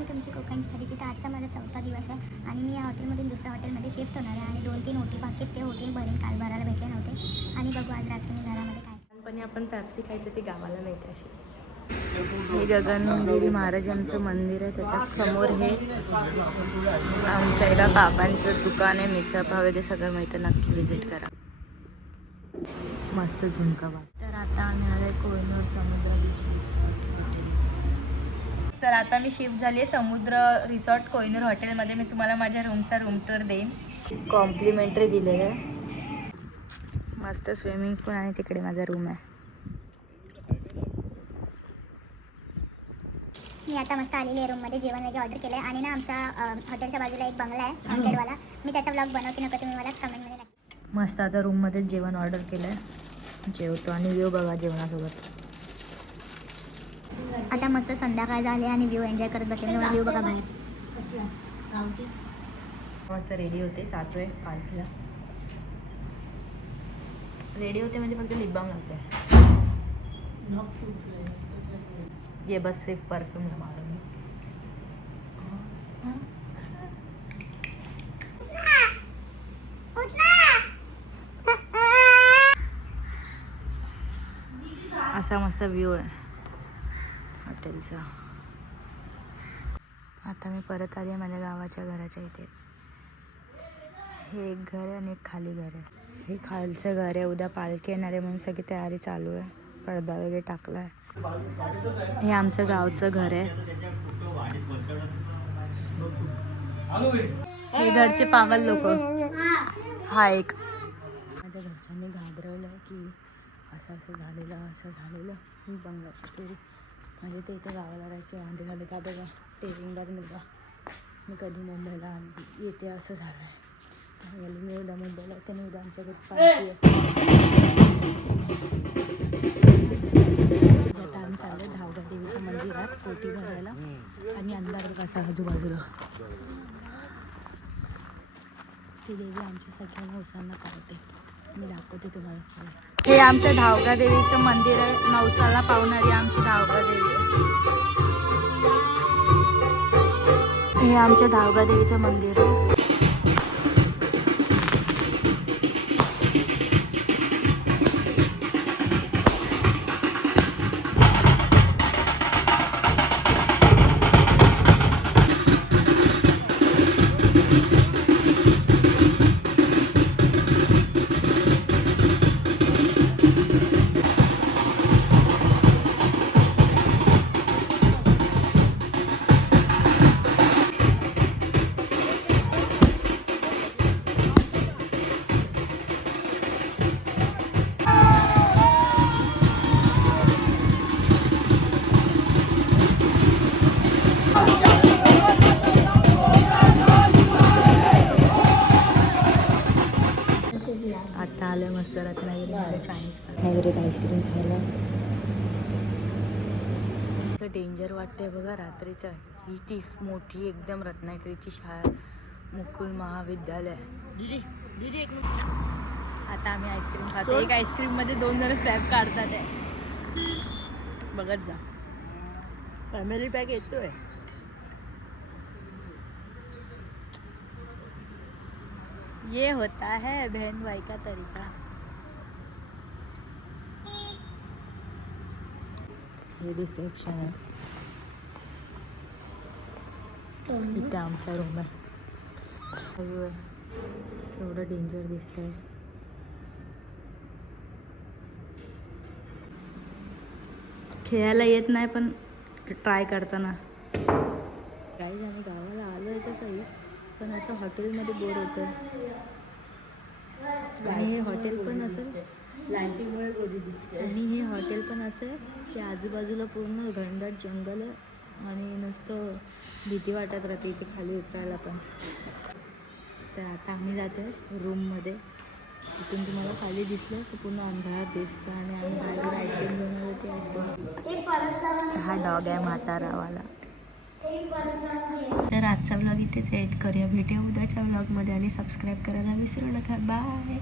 मी तुमची कोकणची अदिती. तर आजचा माझा 4था दिवस आहे आणि मी या हॉटेलमधून दुसऱ्या हॉटेलमध्ये शिफ्ट होणार आहे आणि 2-3 ओटी बाकी ते हॉटेल भरेन. काल भरायला भेटले नव्हते आणि बघू आज रात्री मी घरामध्ये काय. लहानपणी आपण पॅप्सी खायचं ते गावाला मिळते अशी. हे गगनगिरी महाराजांचं मंदिर आहे, त्याच्या समोर हे आमच्या एका काकांचं दुकान आहे, मिसळ पाव वगैरे सगळं मिळतं. नक्की विजिट करा. मस्त झुणका भात. तर आता आम्ही आलोय कोहिनूर समुद्र बीच रिसॉर्ट हॉटेल. तर आता मी शिफ्ट झाली आहे समुद्र रिसॉर्ट कोहिनूर हॉटेलमध्ये. मी तुम्हाला माझ्या रूमचा रूम टूर देईन. कॉम्प्लिमेंटरी दिलेलं आहे. मस्त स्विमिंग पूल आणि तिकडे माझा रूम आहे. मी आता मस्त आलेली आहे रूममध्ये. जेवण वगैरे ऑर्डर केलं आहे आणि ना आमच्या हॉटेलच्या बाजूला एक बंगला आहे हॉटेलवाला. मी त्याचा ब्लॉग बनवते नको तुम्ही मला कमेंटमध्ये नक्की. मस्त आता रूममध्येच जेवण ऑर्डर केलं आहे. जेवतो आणि व्ह्यू बघा जेवणासोबत. आता मस्त संध्याकाळ झाली आणि व्ह्यू एन्जॉय करत बसले. व्ह्यू बघा बाहेर. मस्त रेडी होते, जातोय पार्टीला. रेडी होते म्हणजे फक्त लिप बाम लागते. ये बस सिर्फ परफ्यूम मारूंगी. असा मस्त व्ह्यू आहे हॉटेलचा. आता मी परत आली आहे माझ्या गावाच्या घराच्या इथे. हे एक घर आहे आणि एक खाली घर आहे. हे खालचं घर आहे. उद्या पालखी येणार आहे म्हणून सगळी तयारी चालू आहे. पडदा वगैरे टाकला आहे. हे आमचं गावचं घर आहे. हे घरचे पागल लोक. हा एक माझ्या घरच्यांनी घाबरवलं की असं झालेलं. मी बंगला तरी म्हणजे ते इथे गावाला राहायचे वांदे झाले का बघा. टेरिंगलाच मुलगा. मी कधी मुंबईला आली येते असं झालं आहे. मी उद्या मुंबईला त्याने उद्या आमच्या घरी पार्टी आहे. आता आम्ही चाललो धावगा देवीच्या मंदिरात पोटी भरायला आणि अंधार कसा आजूबाजूला. ती देवी आमच्या सगळ्या नवसांना पावते. मी दाखवते तुम्हाला. हे आमचं धावगा देवीचं मंदिर आहे. नवसाला पावणारी आमची धावगा देवी आहे. हे आमच्या धावगा देवीचं मंदिर आहे. आता आलं मस्त रत्नागिरी चायनीज आईस्क्रीम खायला. डेंजर वाटते बघा रात्रीचं. ही ती मोठी एकदम रत्नागिरीची शाळा मुकुल महाविद्यालय. आता आम्ही आईस्क्रीम खातो. एक आईस्क्रीम मध्ये 2 जण स्लॅब काढतात आहे. बघत जा. फॅमिली पॅक येतोय. ये होता है बहन भाई का तरीका. हे रिसेप्शन आहे. इथे आमचा रूम आहे. एवढं डेंजर दिसतंय. खेळायला येत नाही पण ट्राय करताना. काही आम्ही गावाला आलो आहे तसंही पण आता हॉटेलमध्ये बोर होतं. आणि हे हॉटेल पण असं की आजूबाजूला पूर्ण घनदाट जंगल आहे आणि नुसतं भीती वाटत राहते इथे खाली उतरायला पण. तर आता आम्ही जातो आहे रूममध्ये. तिथून तुम्हाला खाली दिसलं तर पूर्ण अंधार दिसतं आणि आम्ही बाहेर आईस्क्रीम घेऊन आलो. ती आईस्क्रीम. हा डॉग आहे म्हातारावाला. तर आजचा व्लॉग इथेच एंड करूया. भेटूया उद्याच्या व्लॉगमध्ये आणि सबस्क्राईब करायला विसरू नका. बाय.